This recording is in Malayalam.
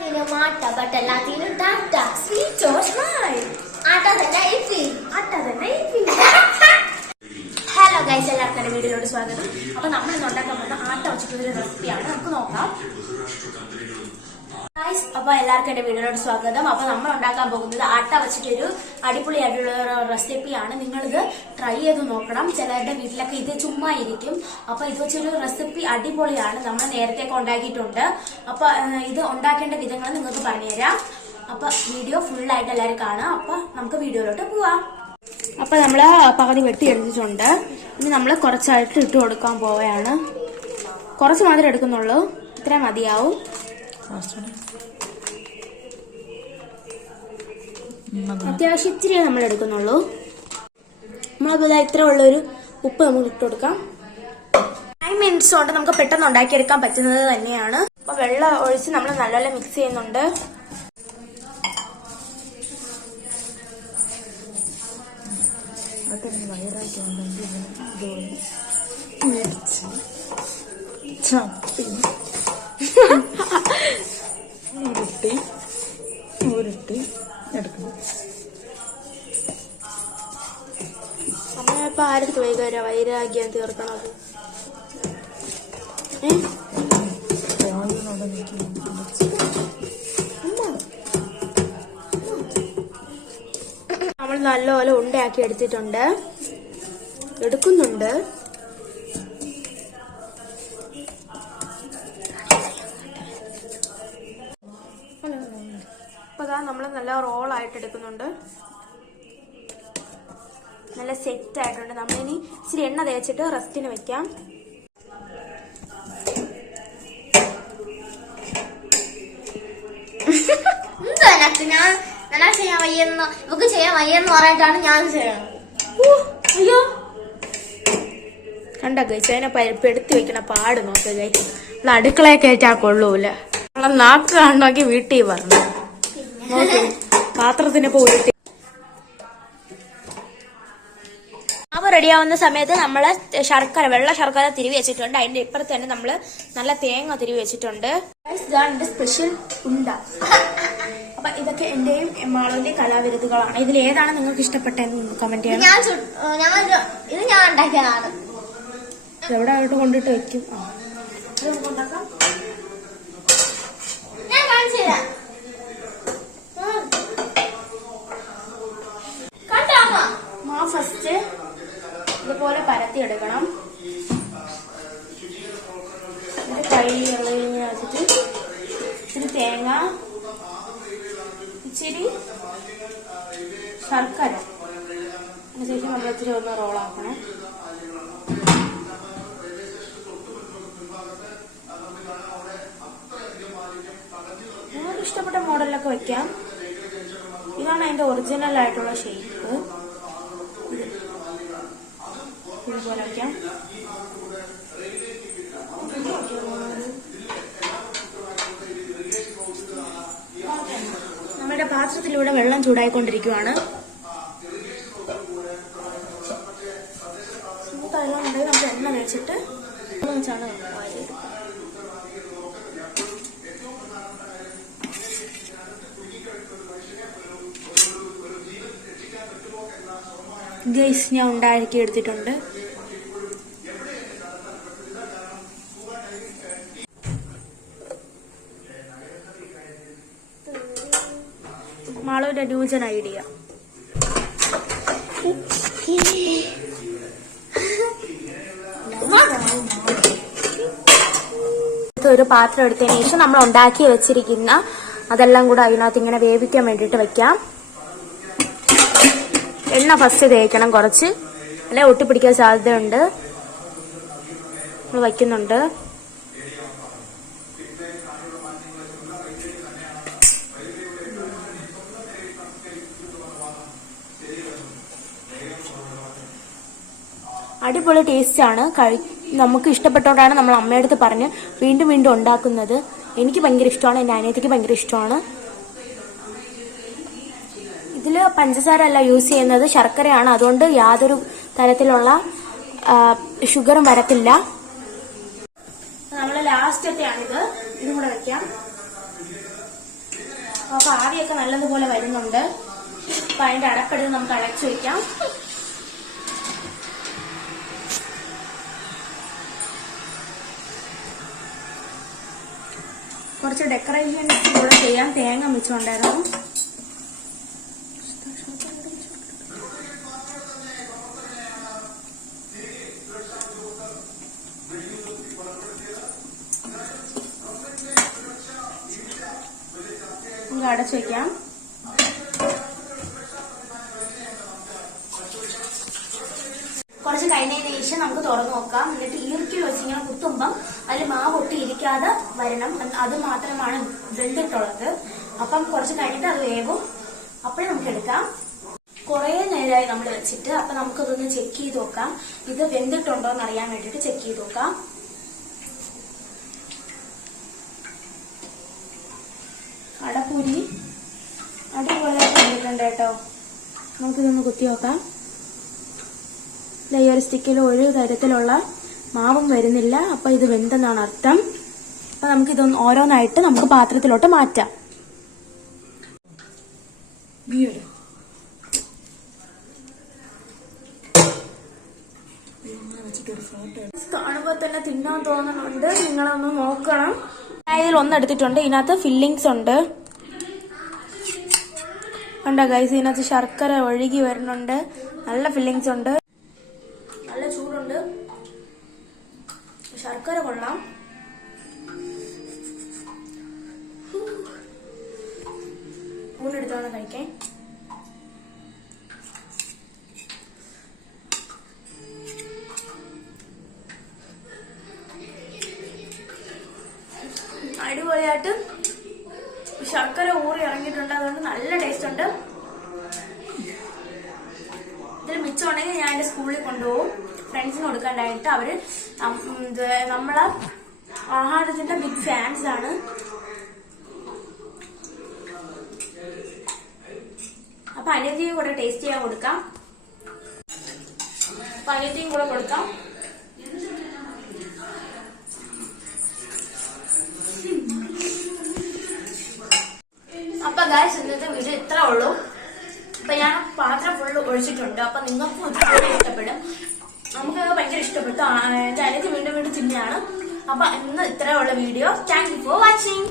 ആട്ട ബട്ട് എല്ലാത്തിനും ടാറ്റ സ്വീറ്റ് ഓർ സ്മൈൽ ആട്ട തന്നെ ഇപ്പി ഹലോ ഗൈസ്, എല്ലാവർക്കും എൻ്റെ വീഡിയോയിലോട്ട് സ്വാഗതം. അപ്പൊ നമ്മൾ ഇന്ന് ഉണ്ടാക്കാൻ പോകുന്ന ആട്ട വെച്ചിട്ടുള്ളൊരു റെസിപ്പിയാണ്. നമുക്ക് നോക്കാം ഗൈസ്. അപ്പൊ എല്ലാവർക്കും എൻ്റെ വീഡിയോയിലോട്ട് സ്വാഗതം. അപ്പൊ നമ്മൾ ഉണ്ടാക്കാൻ പോകുന്നത് ആട്ട വെച്ചിട്ടൊരു അടിപൊളിയായിട്ടുള്ള റെസിപ്പിയാണ്. നിങ്ങളിത് ട്രൈ ചെയ്ത് നോക്കണം. ചിലരുടെ വീട്ടിലൊക്കെ ഇത് ചുമ്മാ ഇരിക്കും. അപ്പൊ ഇത് വെച്ചൊരു റെസിപ്പി അടിപൊളിയാണ്. നമ്മൾ നേരത്തെയൊക്കെ ഉണ്ടാക്കിയിട്ടുണ്ട്. അപ്പൊ ഇത് ഉണ്ടാക്കേണ്ട വിധങ്ങൾ നിങ്ങൾക്ക് പറഞ്ഞുതരാം. അപ്പൊ വീഡിയോ ഫുള്ളായിട്ട് എല്ലാവരും കാണാം. അപ്പൊ നമുക്ക് വീഡിയോയിലോട്ട് പോവാം. അപ്പൊ നമ്മള് പകുതി വെട്ടി എടുത്തിട്ടുണ്ട്. ഇനി നമ്മൾ കുറച്ചായിട്ട് ഇട്ട് കൊടുക്കാൻ പോവുകയാണ്. കുറച്ച് മാത്രമേ എടുക്കുന്നുള്ളൂ, ഇത്ര മതിയാവും. അത്യാവശ്യം ഇച്ചിരി നമ്മൾ എടുക്കുന്നുള്ളൂ. നമ്മളപ്പോൾ ഇത്ര ഉള്ളൊരു ഉപ്പ് നമുക്ക് ഇട്ട് കൊടുക്കാം. 5 മിനിറ്റ്സ് കൊണ്ട് നമുക്ക് പെട്ടെന്ന് ഉണ്ടാക്കിയെടുക്കാൻ പറ്റുന്നത് തന്നെയാണ്. അപ്പൊ വെള്ളം ഒഴിച്ച് നമ്മൾ നല്ലപോലെ മിക്സ് ചെയ്യുന്നുണ്ട്. ഉരുട്ടി എടുക്കണം. നമ്മളിപ്പോ ആർക്ക് വൈരാഗ്യം തീർക്കണത്? നമ്മൾ നല്ലപോലെ ഉണ്ടയാക്കി എടുത്തിട്ടുണ്ട്, എടുക്കുന്നുണ്ട്. അപ്പൊ അതാ നമ്മൾ നല്ല റോളായിട്ട് എടുക്കുന്നുണ്ട്. നല്ല സെറ്റ് ആയിട്ടുണ്ട്. നമ്മളിനി ഇച്ചിരി എണ്ണ തേച്ചിട്ട് റെസ്റ്റിന് വെക്കാം. ഞാൻ ചെയ്യാൻ വയ്യെന്ന് ഇവക്ക് ചെയ്യാൻ വയ്യെന്ന് പറഞ്ഞിട്ടാണ് ഞാൻ ചെയ്യണം. അയ്യോ, കണ്ട ഗൈസ്, അതിനെ പെടുത്തി വെക്കണ പാട് നോക്ക് ഗൈസ്. നമ്മൾ അടുക്കളയെ കയറ്റാ കൊള്ളൂല. നമ്മളെ നാക്ക് കാണണമെങ്കിൽ വീട്ടിൽ പറഞ്ഞു നോക്ക്. പാത്രത്തിനിപ്പോ ഉരുട്ടി മാവ് റെഡിയാവുന്ന സമയത്ത് നമ്മള് വെള്ള ശർക്കര തിരിവി വെച്ചിട്ടുണ്ട്. അതിന്റെ ഇപ്പുറത്ത് തന്നെ നമ്മള് നല്ല തേങ്ങ തിരിവി വെച്ചിട്ടുണ്ട്. ഇതാണ് സ്പെഷ്യൽ ഉണ്ട. അപ്പൊ ഇതൊക്കെ എന്റെയും മാളുവിന്റെയും കലാവിരുതുകളാണ്. ഇതിൽ ഏതാണ് നിങ്ങൾക്ക് ഇഷ്ടപ്പെട്ടതെന്ന് കമന്റ് ചെയ്യണം. ഇത് ഞാൻ ഉണ്ടാക്കിയതാണ്. എവിടെ ആയിട്ട് കൊണ്ടിട്ട് വെക്കും. മാവ് ഫസ്റ്റ് ഇതുപോലെ പരത്തി എടുക്കണം. കൈ വെച്ചിട്ട് ഇച്ചിരി തേങ്ങ, ഇച്ചിരി ശർക്കര, അതിനുശേഷം നമ്മൾ ഇച്ചിരി ഒന്ന് റോളാക്കണം. നിങ്ങൾക്ക് ഇഷ്ടപ്പെട്ട മോഡലിലൊക്കെ വെക്കാം. ഇതാണ് അതിന്റെ ഒറിജിനൽ ആയിട്ടുള്ള ഷേപ്പ്. ഇതുപോലെ വെക്കാം. നമ്മുടെ പാത്രത്തിലൂടെ വെള്ളം ചൂടായിക്കൊണ്ടിരിക്കുകയാണ്. സ്മൂത്ത് ആയതുകൊണ്ടെങ്കിൽ നമുക്ക് എണ്ണ വെച്ചിട്ട് വെച്ചാണ് ഗൈസ്, ഞാൻ ഉണ്ടാക്കി എടുത്തിട്ടുണ്ട്. മാളുവിന്റെ ന്യൂജൻ ഐഡിയ. ഒരു പാത്രം എടുത്തതിന് ശേഷം നമ്മൾ ഉണ്ടാക്കി വെച്ചിരിക്കുന്ന അതെല്ലാം കൂടെ അതിനകത്ത് ഇങ്ങനെ വേവിക്കാൻ വേണ്ടിയിട്ട് വെക്കാം. എണ്ണ ഫസ്റ്റ് തേക്കണം കുറച്ച്, അല്ലെ ഒട്ടിപ്പിടിക്കാൻ സാധ്യതയുണ്ട്. നമ്മൾ വയ്ക്കുന്നുണ്ട്. അടിപൊളി ടേസ്റ്റ് ആണ്. നമുക്ക് ഇഷ്ടപ്പെട്ടോണ്ടാണ് നമ്മൾ അമ്മയുടെ അടുത്ത് പറഞ്ഞ് വീണ്ടും വീണ്ടും ഉണ്ടാക്കുന്നത്. എനിക്ക് ഭയങ്കര ഇഷ്ടമാണ്, എൻ്റെ അനിയത്തിക്ക് ഭയങ്കര ഇഷ്ടമാണ്. ഇതില് പഞ്ചസാര അല്ല യൂസ് ചെയ്യുന്നത്, ശർക്കരയാണ്. അതുകൊണ്ട് യാതൊരു തരത്തിലുള്ള ഷുഗറും വരത്തില്ല. നമ്മൾ ലാസ്റ്റത്തെയാണിത്. ഇതും കൂടെ വെക്കാം. അപ്പൊ ആവിയൊക്കെ നല്ലതുപോലെ വരുന്നുണ്ട്. അപ്പൊ അതിന്റെ അടപ്പെടുത്ത് നമുക്ക് അടച്ചു വെക്കാം. കുറച്ച് ഡെക്കറേഷൻ കൂടെ ചെയ്യാം. തേങ്ങ മിച്ചമുണ്ടായിരുന്നു. നമുക്ക് അടച്ചു വെക്കാം. കുറച്ച് കഴിഞ്ഞതിന് ശേഷം നമുക്ക് തുറന്നു നോക്കാം. എന്നിട്ട് ഈർക്കിൽ വെച്ച് ഇങ്ങനെ കുത്തുമ്പം അതിൽ മാവ് ഒട്ടി ഇരിക്കാതെ വരണം. അത് മാത്രമാണ് വെന്തിട്ടുള്ളത്. അപ്പം കുറച്ച് കഴിഞ്ഞിട്ട് അത് വേവും. അപ്പോഴേ നമുക്ക് എടുക്കാം. കുറെ നേരമായി നമ്മൾ വെച്ചിട്ട്. അപ്പൊ നമുക്കതൊന്ന് ചെക്ക് ചെയ്ത് നോക്കാം. ഇത് വെന്തിട്ടുണ്ടോ എന്ന് അറിയാൻ വേണ്ടിട്ട് ചെക്ക് ചെയ്ത് നോക്കാം. അടപ്പൂരി അടിപൊളിയായിട്ട് വെന്തിട്ടുണ്ട് കേട്ടോ. നമുക്കിതൊന്ന് കുത്തി നോക്കാം. ഈ ഒരു സ്റ്റിക്കിൽ ഒരു തരത്തിലുള്ള മാവും വരുന്നില്ല. അപ്പൊ ഇത് വെന്തെന്നാണ് അർത്ഥം. അപ്പൊ നമുക്കിതൊന്ന് ഓരോന്നായിട്ട് നമുക്ക് പാത്രത്തിലോട്ട് മാറ്റാം. കാണുമ്പോ തന്നെ തിന്നാൻ തോന്നുന്നുണ്ട്. നിങ്ങളൊന്ന് നോക്കണം. ഇതിൽ ഒന്നെടുത്തിട്ടുണ്ട്. ഇതിനകത്ത് ഫില്ലിങ്സ് ഉണ്ട്. കണ്ടോ ഗൈസ്, ഇതിനകത്ത് ശർക്കര ഒഴുകി വരുന്നുണ്ട്. നല്ല ഫില്ലിങ്സ് ഉണ്ട്. നല്ല ചൂടുണ്ട്. ശർക്കര കൊള്ളാം. ഊണെടുത്തോണം കഴിക്കാൻ. അടിപൊളിയായിട്ട് ശർക്കര ഊറി ഇറങ്ങിയിട്ടുണ്ട്. അതുകൊണ്ട് നല്ല ടേസ്റ്റ് ഉണ്ട്. ഇതിൽ മിച്ചമുണ്ടെങ്കിൽ ഞാൻ എന്റെ സ്കൂളിൽ കൊണ്ടുപോകും. ഫ്രണ്ട്സിന് കൊടുക്കാനായിട്ട്. അവര് നമ്മളെ ആഹാരത്തിന്റെ ബിഗ് ഫാൻസ് ആണ്. അപ്പൊ അനിയത്തിയും കൂടെ ടേസ്റ്റ് ചെയ്യാൻ കൊടുക്കാം. അപ്പൊ അനിയത്തിയും കൂടെ കൊടുക്കാം. അപ്പൊ ഗായ്സ്, ഇന്നത്തെ വീഡിയോ ഇത്ര ഉള്ളൂ. അപ്പൊ ഞാൻ പാത്രം ഫുള്ള് ഒഴിച്ചിട്ടുണ്ട്. അപ്പൊ നിങ്ങൾക്കും ഒരുപാട് ഇഷ്ടപ്പെടും. നമുക്കൊക്കെ ഭയങ്കര ഇഷ്ടപ്പെട്ടു. എന്റെ അനിയത്തി വീണ്ടും വീണ്ടും തിന്നെയാണ്. അപ്പൊ ഇന്ന് ഇത്രയുള്ള video. Thank you for watching.